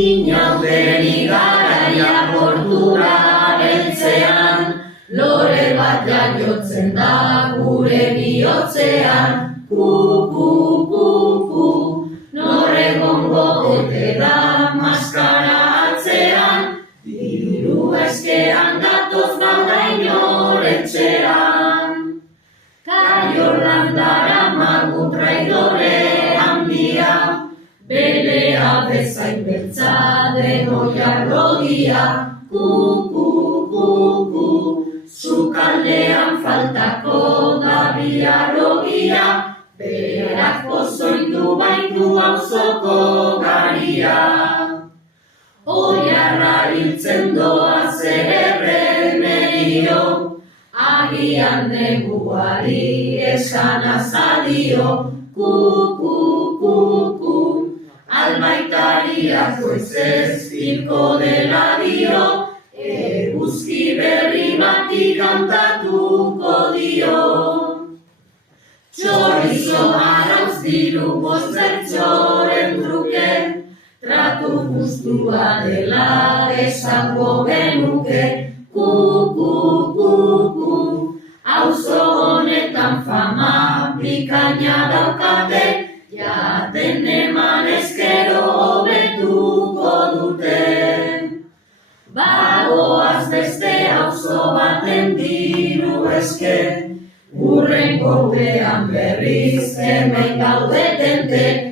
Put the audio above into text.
Inauteri garaia portura heltzean, lore bat jaiotzen da gure bihotzean. Ku, nor egongo ote da maskara atzean, diru eskean datoz bada inor etxean. Kaiorlandara magu traidore handia, belea bezain beltza deno jarrodia. Ku, sukaldean faltako da biarrogia, berak pozoindu baitu auzoko garia. Oiarra hiltzen doa zer remedio, agian neguari esan azadio. Ku, albaitariak goizez hilko dela dio, eguzki berri bati kantatuko dio. Txorizo arauz diru bost bertsoren truke, tratu gustua dela esango genuke. Ku, auzo honetan fama bikaina daukate, jaten eman ezkero hobetuko dute. Bagoaz beste auzo baten diru eske, urrengo urtean berriz hemen gaudetente.